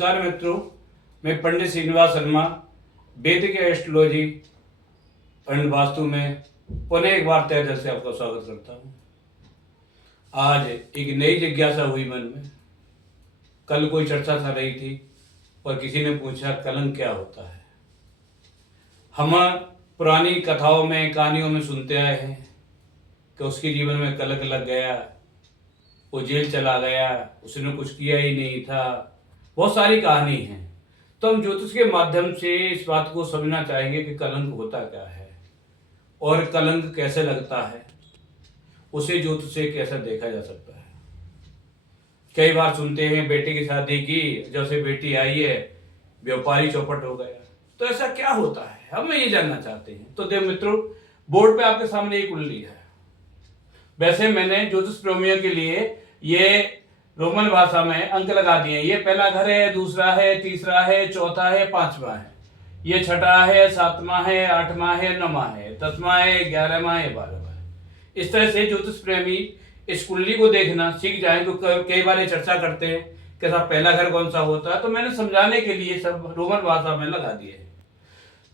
नमस्कार मित्रों, मैं पंडित श्रीनिवास शर्मा वैदिक एस्ट्रोलॉजी एंड वास्तु में पुनः एक बार तहे दिल से आपका स्वागत करता हूँ। आज एक नई जिज्ञासा हुई मन में। कल कोई चर्चा चल रही थी और किसी ने पूछा कलंक क्या होता है। हम पुरानी कथाओं में कहानियों में सुनते आए हैं कि उसके जीवन में कलंक लग गया, वो जेल चला गया, उसने कुछ किया ही नहीं था। बहुत सारी कहानी है। तो हम ज्योतिष के माध्यम से इस बात को समझना चाहेंगे कि कलंक होता क्या है और कलंक कैसे लगता है, उसे ज्योतिष से कैसे देखा जा सकता है। कई बार सुनते हैं बेटे की शादी की, जब से बेटी आई है व्यापारी चौपट हो गया। तो ऐसा क्या होता है, हम ये जानना चाहते हैं। तो देव मित्रों, बोर्ड पे आपके सामने एक कुंडली है। वैसे मैंने ज्योतिष प्रेमियों के लिए ये रोमन भाषा में अंक लगा दिए। ये पहला घर है, दूसरा है, तीसरा है, चौथा है, पांचवा है, ये छठा है, सातवां है, आठवां है, नौवां है, 10वां है, 11वां है, 12वां है। इस तरह से ज्योतिष प्रेमी इस कुंडली को देखना सीख जाए। तो कई बार ये चर्चा करते हैं कि साहब पहला घर कौन सा होता है, तो मैंने समझाने के लिए सब रोमन भाषा में लगा दिए।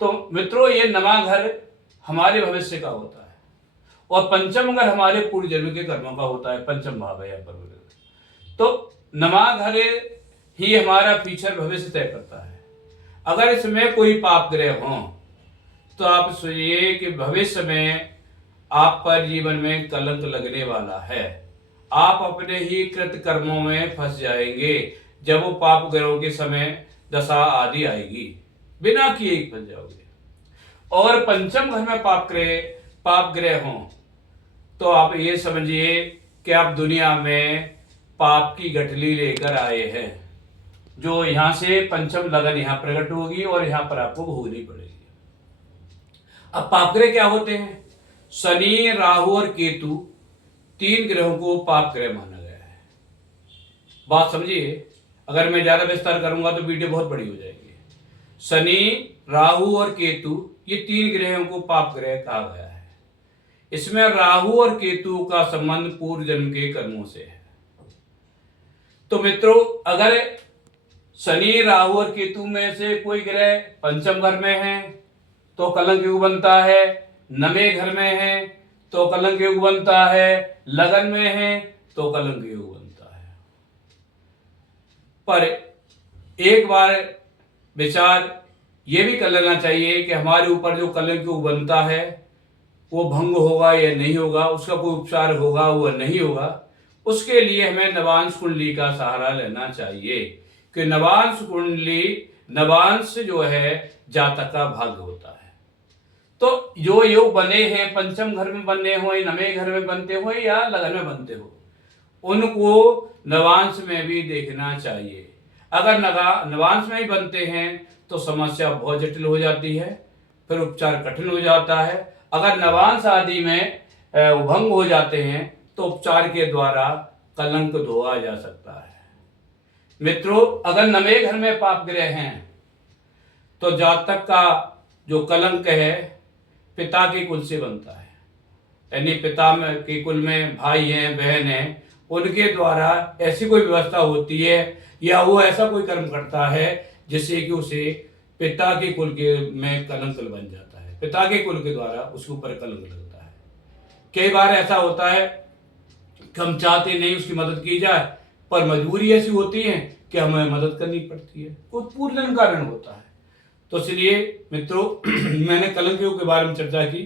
तो मित्रों, ये नवा घर हमारे भविष्य का होता है और पंचम घर हमारे पूर्व जन्म के कर्मों का होता है। पंचम भाव है यहाँ पर। तो नवा घर ही हमारा फ्यूचर भविष्य तय करता है। अगर इसमें कोई पाप ग्रह हो तो आप सोचिए कि भविष्य में आप पर जीवन में कलंक लगने वाला है। आप अपने ही कृत कर्मों में फंस जाएंगे जब वो पाप ग्रहों के समय दशा आदि आएगी, बिना किए ही फंस जाओगे। और पंचम घर में पाप ग्रह हो तो आप ये समझिए कि आप दुनिया में पाप की गठली लेकर आए हैं, जो यहां से पंचम लगन यहां प्रकट होगी और यहां पर आपको भोगनी पड़ेगी। अब पाप ग्रह क्या होते हैं? शनि, राहु और केतु, तीन ग्रहों को पाप ग्रह माना गया है। बात समझिए, अगर मैं ज्यादा विस्तार करूंगा तो वीडियो बहुत बड़ी हो जाएगी। शनि, राहु और केतु, ये तीन ग्रहों को पाप ग्रह कहा गया है। इसमें राहु और केतु का संबंध पूर्व जन्म के कर्मों से है। तो मित्रों, अगर शनि, राहु और केतु में से कोई ग्रह पंचम घर में है तो कलंक योग बनता है, नवे घर में है तो कलंक योग बनता है, लगन में है तो कलंक योग बनता है। पर एक बार विचार ये भी कर लेना चाहिए कि हमारे ऊपर जो कलंक योग बनता है वो भंग होगा या नहीं होगा, उसका कोई उपचार होगा वो नहीं होगा। उसके लिए हमें नवांश कुंडली का सहारा लेना चाहिए कि नवांश कुंडली, नवांश जो है जातक का भाग्य होता है। तो जो योग बने हैं पंचम घर में बनने हो, नवे घर में बनते हो या लगन में बनते हो, उनको नवांश में भी देखना चाहिए। अगर नवांश में ही बनते हैं तो समस्या बहुत जटिल हो जाती है, फिर उपचार कठिन हो जाता है। अगर नवांश आदि में भंग हो जाते हैं तो उपचार के द्वारा कलंक धोआ जा सकता है। मित्रों, अगर नवे घर में पाप ग्रह हैं तो जातक का जो कलंक है पिता के कुल से बनता है। यानी पिता के कुल में भाई हैं, बहन हैं, उनके द्वारा ऐसी कोई व्यवस्था होती है या वो ऐसा कोई कर्म करता है जिससे कि उसे पिता के कुल के में कलंक बन जाता है। पिता के कुल के द्वारा उसके ऊपर कलंक लगता है। कई बार ऐसा होता है कि हम चाहते नहीं उसकी मदद की जाए, पर मजबूरी ऐसी होती है कि हमें मदद करनी पड़ती है, वो पूर्ण कारण होता है। तो इसलिए मित्रों, मैंने कलंक योग के बारे में चर्चा की,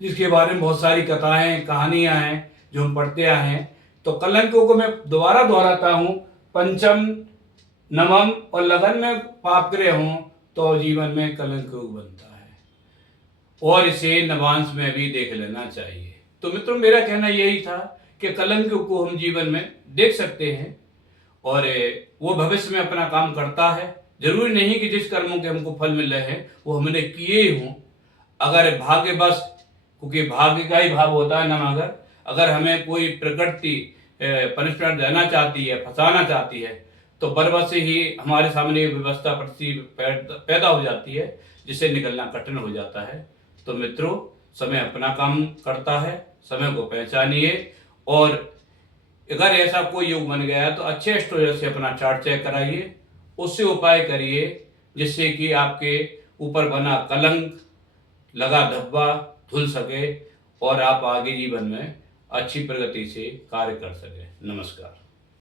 जिसके बारे में बहुत सारी कथाएं, कहानियां हैं जो हम पढ़ते आए हैं। तो कलंक योग को मैं दोबारा दोहराता हूं, पंचम, नवम और लगन में पाप ग्रह हों तो जीवन में कलंक योग बनता है और इसे नवांश में भी देख लेना चाहिए। तो मित्रों, मेरा कहना यही था कि कलंक को हम जीवन में देख सकते हैं और वो भविष्य में अपना काम करता है। जरूरी नहीं कि जिस कर्मों के हमको फल मिल रहे हैं वो हमने किए ही हों। अगर भाग्यवश, क्योंकि भाग्य का ही भाव होता है नवागर, अगर हमें कोई प्रकृति पनिशमेंट देना चाहती है, फंसाना चाहती है, तो बरबस से ही हमारे सामने व्यवस्था पैदा हो जाती है जिससे निकलना कठिन हो जाता है। तो मित्रों, समय अपना काम करता है, समय को पहचानिए और अगर ऐसा कोई योग बन गया तो अच्छे एस्ट्रोलॉजर से अपना चार्ट चेक कराइए उससे उपाय करिए, जिससे कि आपके ऊपर बना कलंक, लगा धब्बा धुल सके और आप आगे जीवन में अच्छी प्रगति से कार्य कर सकें। नमस्कार।